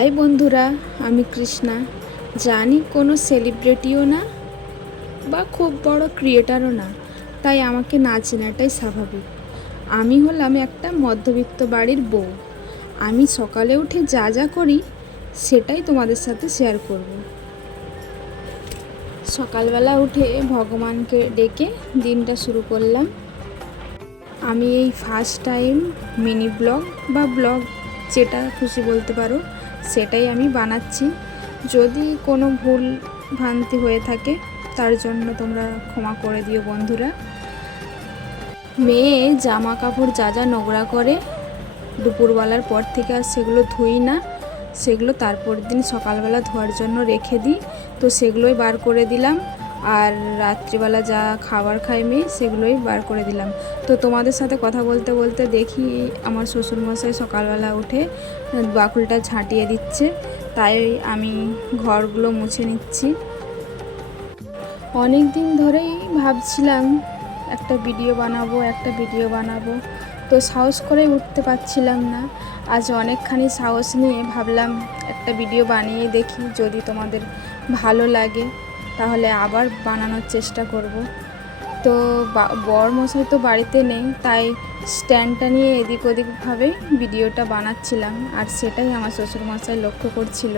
High বন্ধুরা, আমি কৃষ্ণা। জানি কোনো সেলিব্রিটিও না বা খুব বড় ক্রিয়েটারও না, তাই আমাকে না চেনাটাই স্বাভাবিক। আমি হলাম একটা মধ্যবিত্ত বাড়ির বউ। আমি সকালে উঠে যা যা করি সেটাই তোমাদের সাথে শেয়ার করব। সকালবেলা উঠে ভগবানকে ডেকে দিনটা শুরু করলাম। আমি এই ফার্স্ট টাইম মিনি ব্লগ বা ব্লগ, যেটা খুশি বলতে পারো, সেটাই আমি বানাচ্ছি। যদি কোনো ভুল ভ্রান্তি হয়ে থাকে তার জন্য তোমরা ক্ষমা করে দিও বন্ধুরা। মেয়ে জামা কাপড় যা যা নোংরা করে দুপুরবেলার পর থেকে আর সেগুলো ধুই না, সেগুলো তারপর দিন সকালবেলা ধোয়ার জন্য রেখে দিই। তো সেগুলোই বার করে দিলাম। আর রাত্রিবেলা যা খাবার খায় মেয়ে সেগুলোই বার করে দিলাম। তো তোমাদের সাথে কথা বলতে বলতে দেখি আমার শ্বশুরমশাই সকালবেলা উঠে বাকুলটা ঝাঁটিয়ে দিচ্ছে, তাই আমি ঘরগুলো মুছে নিচ্ছি। অনেক দিন ধরেই ভাবছিলাম একটা ভিডিও বানাবো, তো সাহস করে উঠতে পারছিলাম না। আজ অনেকখানি সাহস নিয়ে ভাবলাম একটা ভিডিও বানিয়ে দেখি, যদি তোমাদের ভালো লাগে তাহলে আবার বানানোর চেষ্টা করব। তো বরমশাই তো বাড়িতে নেই, তাই স্ট্যান্ডটা নিয়ে এদিক ওদিকভাবে ভিডিওটা বানাচ্ছিলাম। আর সেটাই আমার শ্বশুরমশাই লক্ষ্য করছিল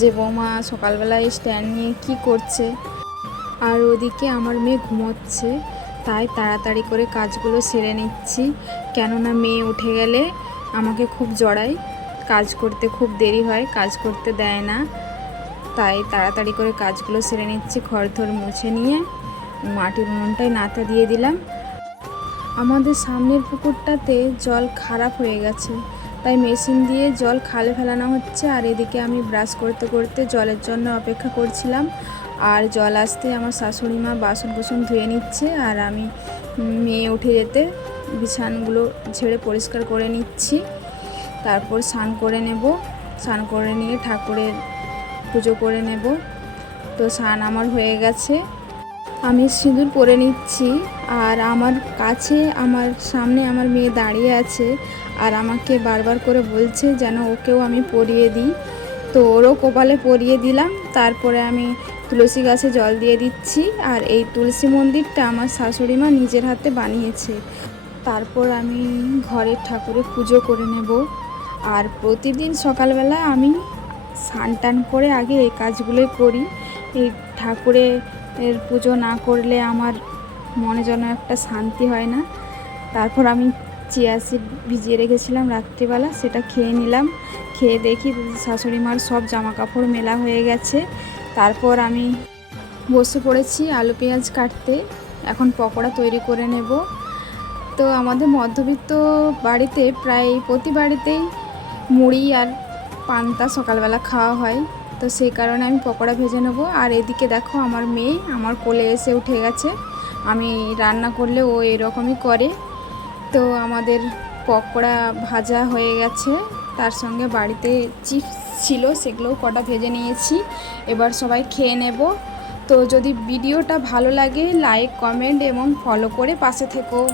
যে বৌমা সকালবেলায় স্ট্যান্ড নিয়ে কী করছে। আর ওদিকে আমার মেয়ে ঘুমোচ্ছে, তাই তাড়াতাড়ি করে কাজগুলো সেরে নিচ্ছি। কেননা মেয়ে উঠে গেলে আমাকে খুব জড়ায়, কাজ করতে খুব দেরি হয়, কাজ করতে দেয় না। তাই তাড়াতাড়ি করে কাজগুলো সেরে নিচ্ছি। ঘরধর মুছে নিয়ে মাটির উনুনটায় নাতা দিয়ে দিলাম। আমাদের সামনের পুকুরটাতে জল খারাপ হয়ে গেছে, তাই মেশিন দিয়ে জল খালে ফেলানো হচ্ছে। আর এদিকে আমি ব্রাশ করতে করতে জলের জন্য অপেক্ষা করছিলাম। আর জল আসতে আমার শাশুড়ি মা বাসন কোসন ধুয়ে নিচ্ছে, আর আমি মেয়ে উঠে যেতে বিছানাগুলো ঝেড়ে পরিষ্কার করে নিচ্ছি। তারপর স্নান করে নেব। স্নান করে নিয়ে ঠাকুরের পুজো করে নেব। তো স্নান আমার হয়ে গেছে, আমি সিঁদুর পরে নিচ্ছি। আর আমার কাছে, আমার সামনে আমার মেয়ে দাঁড়িয়ে আছে, আর আমাকে বারবার করে বলছে যেন ওকেও আমি পরিয়ে দিই। তো ওরও কপালে পরিয়ে দিলাম। তারপরে আমি তুলসী গাছে জল দিয়ে দিচ্ছি। আর এই তুলসী মন্দিরটা আমার শাশুড়ি মা নিজের হাতে বানিয়েছে। তারপর আমি ঘরের ঠাকুরের পুজো করে নেব। আর প্রতিদিন সকালবেলা আমি স্নান টান করে আগে এই কাজগুলোই করি। এই ঠাকুরের পুজো না করলে আমার মনে যেন একটা শান্তি হয় না। তারপর আমি চিয়া সিড ভিজিয়ে রেখেছিলাম রাত্রিবেলা, সেটা খেয়ে নিলাম। খেয়ে দেখি শাশুড়ি মার সব জামা কাপড় মেলা হয়ে গেছে। তারপর আমি বসে পড়েছি আলু পেঁয়াজ কাটতে। এখন পকোড়া তৈরি করে নেব। তো আমাদের মধ্যবিত্ত বাড়িতে প্রায় প্রতি বাড়িতেই মুড়ি আর পান্তা সকালবেলা খাওয়া হয়। তো সেই কারণে আমি পকোড়া ভেজে নেব। আর এদিকে দেখো আমার মেয়ে আমার কোলে এসে উঠে গেছে। আমি রান্না করলে ও এরকমই করে। তো আমাদের পকোড়া ভাজা হয়ে গেছে, তার সঙ্গে বাড়িতে চিপস ছিল, সেগুলোও কটা ভেজে নিয়েছি। এবার সবাই খেয়ে নেব। তো যদি ভিডিওটা ভালো লাগে লাইক, কমেন্ট এবং ফলো করে পাশে থেকো।